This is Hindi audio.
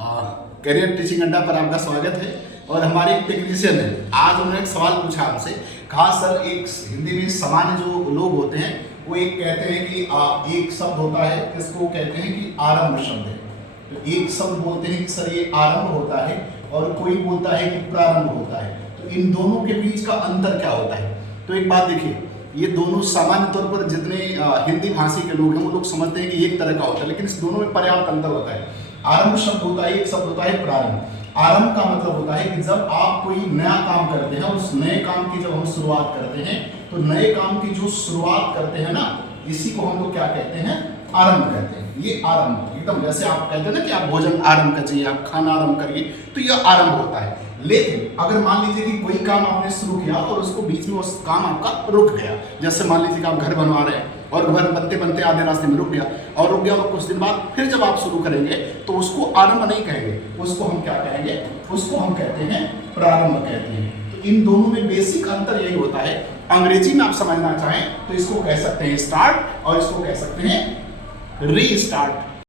करियर टीचिंग अड्डा पर आपका स्वागत है। और हमारे एक टेक्नीशियन है, आज उन्होंने एक सवाल पूछा हमसे। कहा सर, एक हिंदी में सामान्य जो लोग होते हैं वो एक कहते हैं कि एक शब्द होता है जिसको कहते हैं कि आरंभ शब्द है। तो एक शब्द बोलते हैं कि सर ये आरंभ होता है, और कोई बोलता है कि प्रारंभ होता है। तो इन दोनों के बीच का अंतर क्या होता है? तो एक बात देखिए, ये दोनों सामान्य तौर पर जितने हिंदी भाषी के लोग हैं वो लोग समझते हैं कि एक तरह का होता है, लेकिन इस दोनों में पर्याप्त अंतर होता है। आरंभ शब्द होता है, एक शब्द होता है प्रारंभ। आरंभ का मतलब होता है कि जब आप कोई नया काम करते हैं, उस नए काम की जब हम शुरुआत करते हैं, तो नए काम की जो शुरुआत करते हैं ना, इसी को हम लोग क्या कहते हैं? आरंभ कहते हैं। ये आरंभ एकदम जैसे आप कहते हैं ना कि आप भोजन आरंभ करिए, आप खाना आरंभ करिए, तो यह आरंभ होता है। लेकिन अगर मान लीजिए कि कोई काम आपने शुरू किया और उसको बीच में उस काम आपका रुक गया, जैसे मान लीजिए कि आप घर बनवा रहे हैं और घर बनते बनते आधे रास्ते में रुक गया और कुछ दिन बाद फिर जब आप शुरू करेंगे तो उसको आरंभ नहीं कहेंगे, उसको हम क्या कहेंगे? उसको हम कहते हैं प्रारंभ कहते हैं। तो इन दोनों में बेसिक अंतर यही होता है। अंग्रेजी में आप समझना चाहें तो इसको कह सकते हैं स्टार्ट और इसको कह सकते हैं रीस्टार्ट।